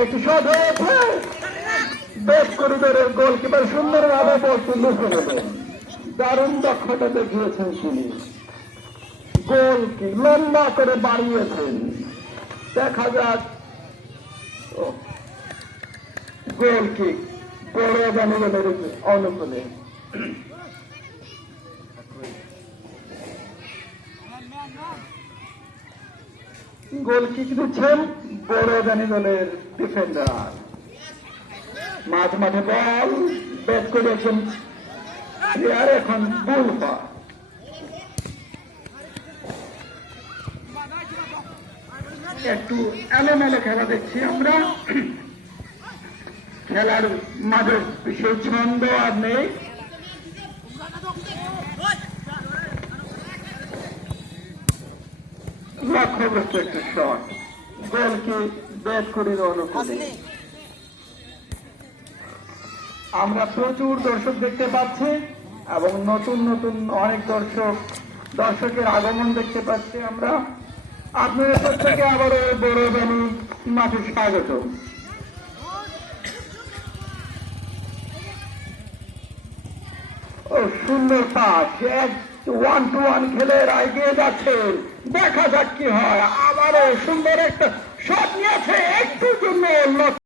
এটি শট হয়েছে। বেশ করিডোরের গোলকিপার সুন্দরভাবে বল তুলে ফেলেছেন দারুণ দক্ষতা দেখিয়েছেন তিনি। গোল কি লম্বা করে বাড়িয়েছেন। দেখা যাক। ও, গোল কি বড় জনগণের অনুকূলে গোল কিক দিচ্ছেন? বড় জানি দলের ডিফেন্ডার মাঝ মাঠে বল, ব্যাট করে একজন প্লেয়ার এখন গোল পায় একটু এলোমেলো খেলা দেখছি আমরা। খেলার মাঝে সেই ছন্দ আর নেই। লক্ষ্যগ্রস্ত একটা শট গোলকে ব্যাট করে আমরা প্রচুর দর্শক দেখতে পাচ্ছি এবং নতুন নতুন অনেক দর্শক দর্শকের আগমন দেখতে পাচ্ছি আমরা। আপনাদের থেকে আবারও বড় দামি মাঠে স্বাগত। সুন্দর পাস ওয়ান টু ওয়ান খেলে এগিয়ে যাচ্ছে। দেখা যাক কি হয়। আবারও সুন্দর একটা শট নিয়েছে, একটু জন্য